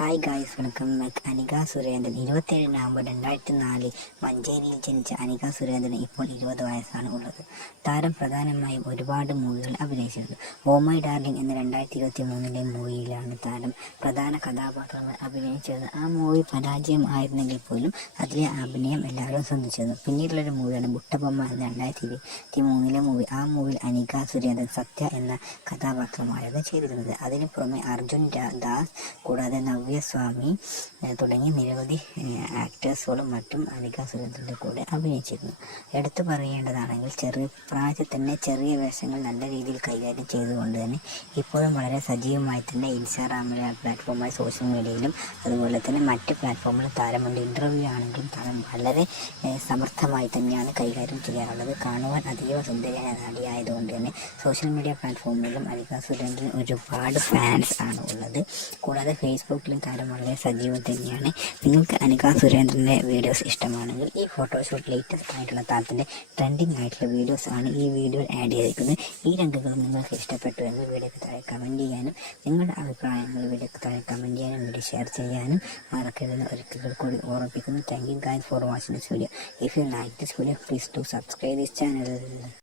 Hi guys, welcome back. Anika Surendran 27 November 2004 മഞ്ചേരിയിൽ ജനിച്ച അനിക സുരേന്ദ്രൻ ഇപ്പോൾ 20 വയസ്സാണ് ഉള്ളത്. താരം പ്രധാനമായും ഒരുപാട് മൂവികൾ അഭിനയിച്ചിട്ടുണ്ട്. ഓ മൈ ഡാർലിംഗ് എന്ന 2023 മൂവിയിലാണ് താരം പ്രധാന കഥാപാത്രങ്ങൾ അഭിനയിച്ചത്. ആ മൂവി പരാജയം ആയിരുന്നെങ്കിൽ പോലും അതിലെ അഭിനയം എല്ലാവരും ശ്രദ്ധിച്ചിരുന്നു. പിന്നീടുള്ളൊരു മൂവിയാണ് ബുട്ടബൊമ്മ എന്ന 2023 മൂവി. ആ മൂവിയിൽ അനിക സുരേന്ദ്രൻ സത്യ എന്ന കഥാപാത്രമായിരുന്നു ചെയ്തിരുന്നത്. അതിനു പുറമെ അർജുൻ ദാസ് കൂടാതെ സ്വാമി തുടങ്ങി നിരവധി ആക്ടേഴ്സുകളും മറ്റും അനിക സുരേന്ദ്രൻ്റെ കൂടെ അഭിനയിച്ചിരുന്നു. എടുത്തു പറയേണ്ടതാണെങ്കിൽ ചെറിയ പ്രായത്തിൽ തന്നെ ചെറിയ വേഷങ്ങൾ നല്ല രീതിയിൽ കൈകാര്യം ചെയ്തുകൊണ്ട് തന്നെ ഇപ്പോഴും വളരെ സജീവമായി തന്നെ ഇൻസ്റ്റാഗ്രാമിലെ പ്ലാറ്റ്ഫോമായി സോഷ്യൽ മീഡിയയിലും അതുപോലെ തന്നെ മറ്റ് പ്ലാറ്റ്ഫോമിലും താരമുണ്ട്. ഇൻ്റർവ്യൂ ആണെങ്കിലും താരം വളരെ സമർത്ഥമായി തന്നെയാണ് കൈകാര്യം ചെയ്യാറുള്ളത്. കാണുവാൻ അതീവ സുന്ദരിയായ നടിയായതുകൊണ്ട് തന്നെ സോഷ്യൽ മീഡിയ പ്ലാറ്റ്ഫോമിലും അനിക സുരേന്ദ്രൻ ഒരുപാട് ഫാൻസ് ആണ് ഉള്ളത്. കൂടാതെ ഫേസ്ബുക്കിലും താരം വളരെ സജീവം തന്നെയാണ്. നിങ്ങൾക്ക് അനിക സുരേന്ദ്രൻ്റെ വീഡിയോസ് ഇഷ്ടമാണെങ്കിൽ ഈ ഫോട്ടോഷൂട്ട് ലേറ്റസ്റ്റ് ആയിട്ടുള്ള താരത്തിൻ്റെ ട്രെൻഡിങ് ആയിട്ടുള്ള വീഡിയോസ് ആണ് ഈ വീഡിയോയിൽ ആഡ് ചെയ്തിരിക്കുന്നത്. ഈ രംഗങ്ങളും നിങ്ങൾക്ക് ഇഷ്ടപ്പെട്ടു എങ്കിൽ വീഡിയോക്ക് താഴെ കമൻറ്റ് ചെയ്യാനും നിങ്ങളുടെ അഭിപ്രായങ്ങൾ വീഡിയോക്ക് താഴെ കമൻറ്റ് ചെയ്യാനും വീഡിയോ ഷെയർ ചെയ്യാനും മറക്കരുതെന്ന് ഒരിക്കൽ കൂടി ഓർമ്മിപ്പിക്കുന്നു. Thank you guys for watching this video. If you like this video please do subscribe this channel.